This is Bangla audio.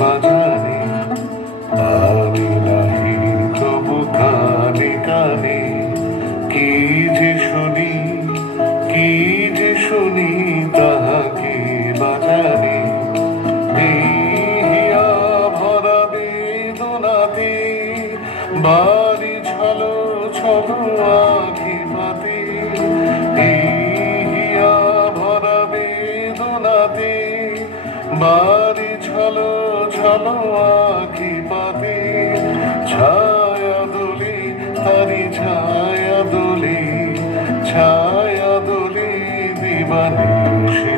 বাজারে আমি নাহি তবু কানে কানে কি যে শুনি কি যে শুনি তাহাকে বাজারে হিয়া ভরা বেদনাতে বাড়ি ছলো ছলো আখি পাতে হিয়া ভরা বেদনাতে বাড়ি ছলো ছলো আখি পাতে ছায়া দোলে তারি ছায়া দোলে দিবানিশি